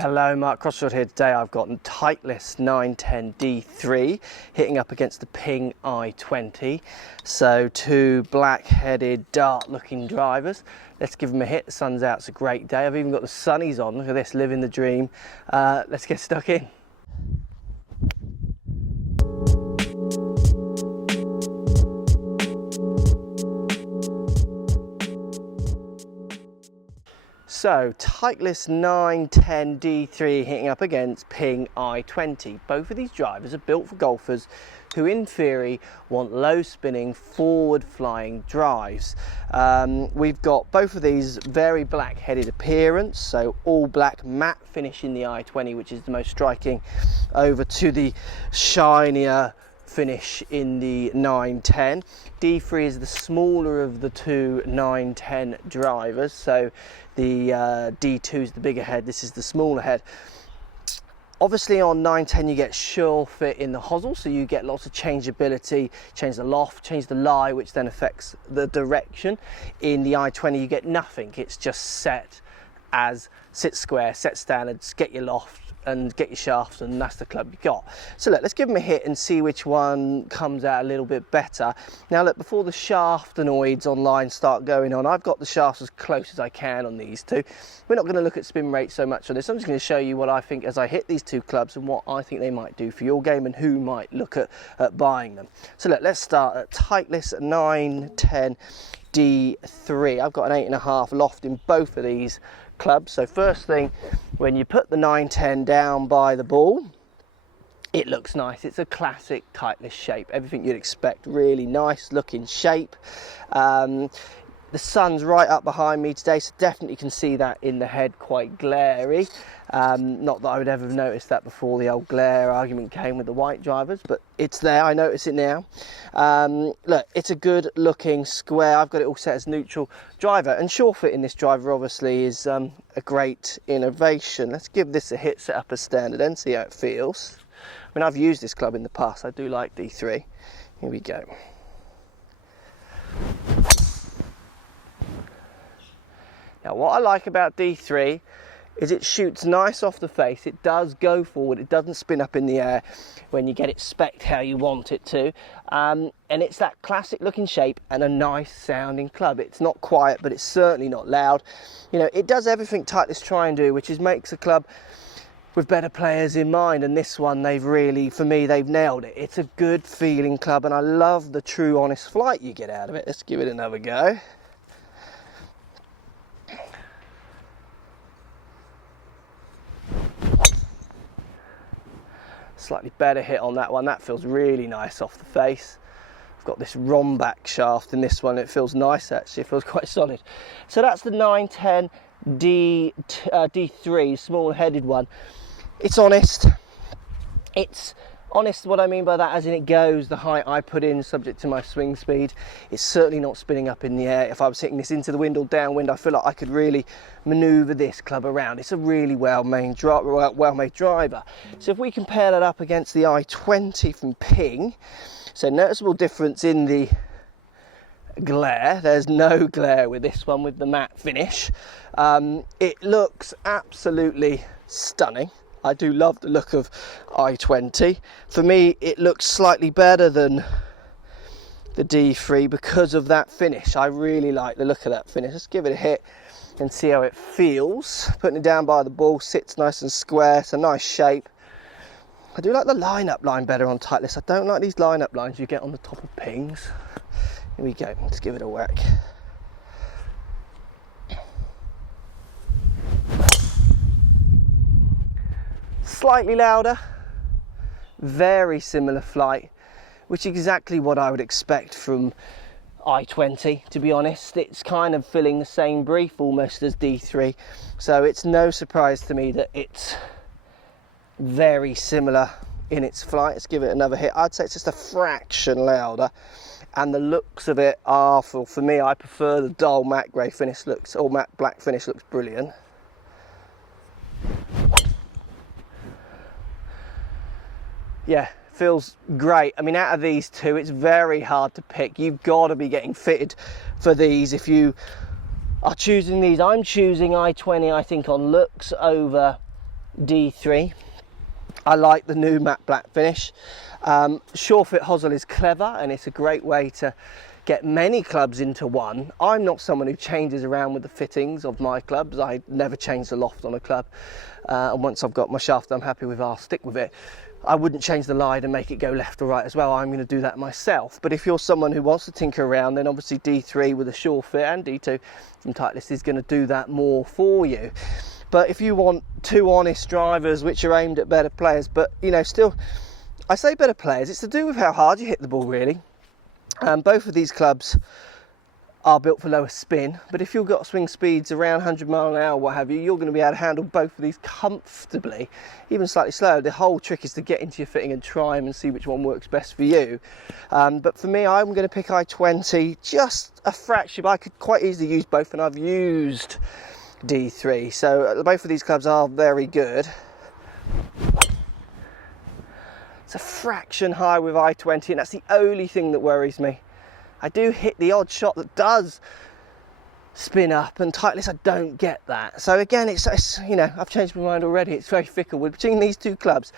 Hello, Mark Crossfield here. Today I've got a Titleist 910 D3 hitting up against the Ping i20. So two black-headed, dart-looking drivers. Let's give them a hit. The sun's out, it's a great day. I've even got the sunnies on. Look at this, living the dream. Let's get stuck in. So, Titleist 910 D3 hitting up against Ping i20. Both of these drivers are built for golfers who, in theory, want low spinning, forward flying drives. We've got both of these very black headed appearance, so all black matte finish in the i20, which is the most striking, over to the shinier finish in the 910. D3 is the smaller of the two 910 drivers, so the D2 is the bigger head, this is the smaller head. Obviously on 910 you get sure fit in the hosel, so you get lots of changeability, change the loft, change the lie, which then affects the direction. In the i20 you get nothing, it's just set as sit square, set standards, get your loft and get your shafts, and that's the club you got. So look, let's give them a hit and see which one comes out a little bit better. Now look, before the shaftanoids online start going on, I've got the shafts as close as I can on these two. We're not going to look at spin rate so much on this. I'm just going to show you what I think as I hit these two clubs and what I think they might do for your game and who might look at buying them. So look, let's start at Titleist 910 D3. I've got an 8.5 loft in both of these clubs. So first thing, when you put the 910 down by the ball, it looks nice. It's a classic Titleist shape, everything you'd expect, really nice looking shape. The sun's right up behind me today, so definitely can see that in the head, quite glary. Not that I would ever have noticed that before the old glare argument came with the white drivers, but it's there, I notice it now. Look, it's a good looking square. I've got it all set as neutral driver, and sure fit in this driver obviously is a great innovation. Let's give this a hit, set up as standard and see how it feels. I mean, I've used this club in the past, I do like D3. Here we go. Now what I like about D3 is it shoots nice off the face. It does go forward, it doesn't spin up in the air when you get it spec'd how you want it to, and it's that classic looking shape and a nice sounding club. It's not quiet, but it's certainly not loud. You know, it does everything Titleist try and do, which is makes a club with better players in mind, and this one they've really, for me, they've nailed it. It's a good feeling club and I love the true honest flight you get out of it. Let's give it another go. Slightly better hit on that one. That feels really nice off the face. I've got this Romback shaft in this one. It feels nice actually. It feels quite solid. So that's the 910 D3, small headed one. It's honest. It's honest, what I mean by that, as in it goes the height I put in subject to my swing speed. It's certainly not spinning up in the air. If I was hitting this into the wind or downwind, I feel like I could really maneuver this club around. It's a really well-made driver. So if we compare that up against the i20 from Ping, so noticeable difference in the glare. There's no glare with this one with the matte finish. It looks absolutely stunning. I do love the look of i20. For me, it looks slightly better than the D3 because of that finish. I really like the look of that finish. Let's give it a hit and see how it feels. Putting it down by the ball, sits nice and square. It's a nice shape. I do like the line-up line better on Titleist. I don't like these line-up lines you get on the top of Pings. Here we go. Let's give it a whack. Slightly louder, very similar flight, which is exactly what I would expect from i20, to be honest. It's kind of filling the same brief almost as D3, so it's no surprise to me that it's very similar in its flight. Let's give it another hit. I'd say it's just a fraction louder, and the looks of it are, for me, I prefer the dull matte grey finish looks, or matte black finish looks brilliant. Yeah, feels great. I mean, out of these two, it's very hard to pick. You've got to be getting fitted for these if you are choosing these. I'm choosing i20, I think, on looks over D3. I like the new matte black finish. Sure fit hosel is clever, and it's a great way to get many clubs into one. I'm not someone who changes around with the fittings of my clubs. I never change the loft on a club, and once I've got my shaft I'm happy with, I'll stick with it. I wouldn't change the line and make it go left or right as well. I'm going to do that myself. But if you're someone who wants to tinker around, then obviously D3 with a sure fit, and D2 from Titleist is going to do that more for you. But if you want two honest drivers which are aimed at better players, but you know, still, I say better players, it's to do with how hard you hit the ball really. Both of these clubs are built for lower spin, but if you've got swing speeds around 100 mile an hour, what have you, you're going to be able to handle both of these comfortably, even slightly slower. The whole trick is to get into your fitting and try them and see which one works best for you. But for me, I'm going to pick i20, just a fraction, but I could quite easily use both, and I've used D3, so both of these clubs are very good. It's a fraction high with i20, and that's the only thing that worries me. I do hit the odd shot that does spin up, and Titleist I don't get that. So again, it's you know, I've changed my mind already. It's very fickle between these two clubs.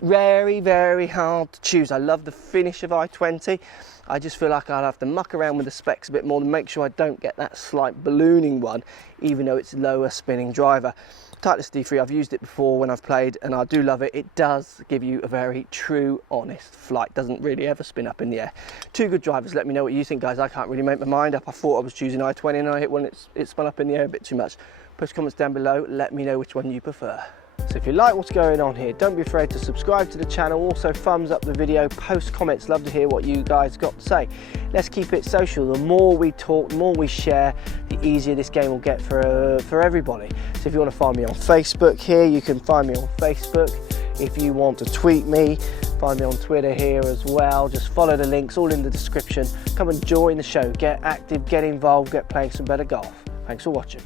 Very, very hard to choose. I love the finish of i20. I just feel like I'll have to muck around with the specs a bit more to make sure I don't get that slight ballooning one, even though it's lower spinning driver. Titleist D3, I've used it before when I've played, and I do love it. It does give you a very true, honest flight. Doesn't really ever spin up in the air. Two good drivers. Let me know what you think, guys. I can't really make my mind up. I thought I was choosing i20, and I hit one, it spun up in the air a bit too much. Post comments down below. Let me know which one you prefer. So if you like what's going on here, don't be afraid to subscribe to the channel. Also thumbs up the video, post comments. Love to hear what you guys got to say. Let's keep it social. The more we talk, the more we share, the easier this game will get for everybody. So if you want to find me on Facebook here, you can find me on Facebook. If you want to tweet me, find me on Twitter here as well. Just follow the links, all in the description. Come and join the show. Get active, get involved, get playing some better golf. Thanks for watching.